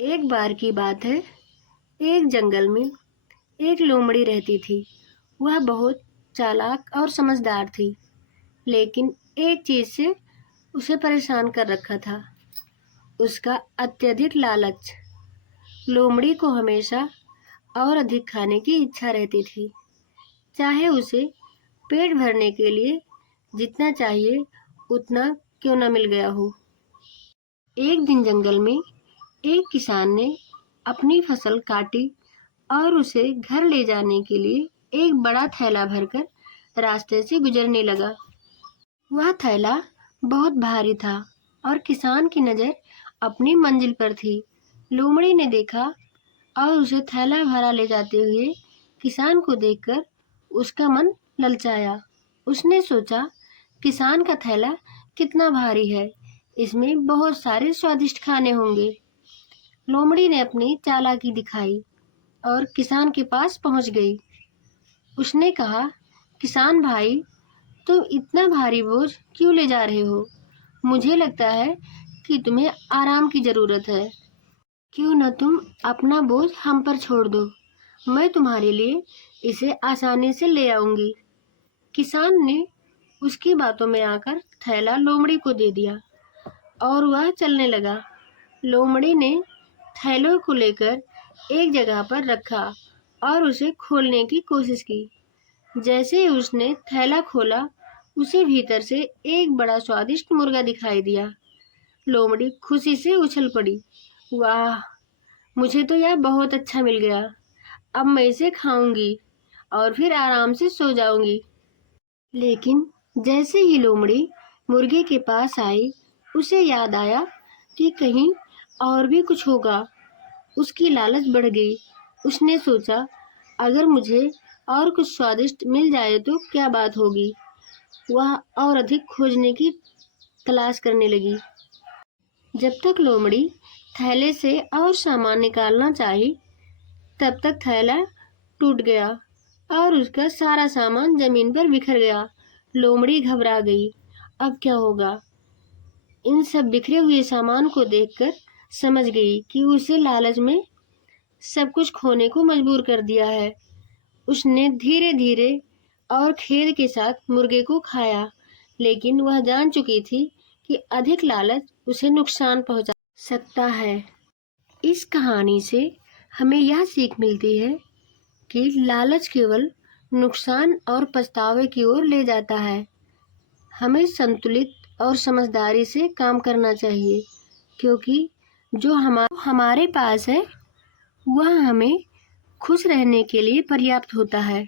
एक बार की बात है। एक जंगल में एक लोमड़ी रहती थी। वह बहुत चालाक और समझदार थी, लेकिन एक चीज से उसे परेशान कर रखा था, उसका अत्यधिक लालच। लोमड़ी को हमेशा और अधिक खाने की इच्छा रहती थी, चाहे उसे पेट भरने के लिए जितना चाहिए उतना क्यों न मिल गया हो। एक दिन जंगल में एक किसान ने अपनी फसल काटी और उसे घर ले जाने के लिए एक बड़ा थैला भरकर रास्ते से गुजरने लगा। वह थैला बहुत भारी था और किसान की नज़र अपनी मंजिल पर थी। लोमड़ी ने देखा और उसे थैला भरा ले जाते हुए किसान को देखकर उसका मन ललचाया। उसने सोचा, किसान का थैला कितना भारी है, इसमें बहुत सारे स्वादिष्ट खाने होंगे। लोमड़ी ने अपनी चालाकी दिखाई और किसान के पास पहुंच गई। उसने कहा, किसान भाई, तुम इतना भारी बोझ क्यों ले जा रहे हो? मुझे लगता है कि तुम्हें आराम की जरूरत है। क्यों न तुम अपना बोझ हम पर छोड़ दो, मैं तुम्हारे लिए इसे आसानी से ले आऊंगी। किसान ने उसकी बातों में आकर थैला लोमड़ी को दे दिया और वह चलने लगा। लोमड़ी ने थैलों को लेकर एक जगह पर रखा और उसे खोलने की कोशिश की। जैसे ही उसने थैला खोला, उसे भीतर से एक बड़ा स्वादिष्ट मुर्गा दिखाई दिया। लोमड़ी खुशी से उछल पड़ी। वाह, मुझे तो यह बहुत अच्छा मिल गया। अब मैं इसे खाऊंगी और फिर आराम से सो जाऊंगी। लेकिन जैसे ही लोमड़ी मुर्गे के पास आई, उसे याद आया कि कहीं और भी कुछ होगा। उसकी लालच बढ़ गई। उसने सोचा, अगर मुझे और कुछ स्वादिष्ट मिल जाए तो क्या बात होगी। वह और अधिक खोजने की तलाश करने लगी। जब तक लोमड़ी थैले से और सामान निकालना चाही, तब तक थैला टूट गया और उसका सारा सामान जमीन पर बिखर गया। लोमड़ी घबरा गई। अब क्या होगा? इन सब बिखरे हुए सामान को देखकर समझ गई कि उसे लालच में सब कुछ खोने को मजबूर कर दिया है। उसने धीरे धीरे और खेद के साथ मुर्गे को खाया, लेकिन वह जान चुकी थी कि अधिक लालच उसे नुकसान पहुंचा सकता है। इस कहानी से हमें यह सीख मिलती है कि लालच केवल नुकसान और पछतावे की ओर ले जाता है। हमें संतुलित और समझदारी से काम करना चाहिए, क्योंकि जो हमारे पास है वह हमें खुश रहने के लिए पर्याप्त होता है।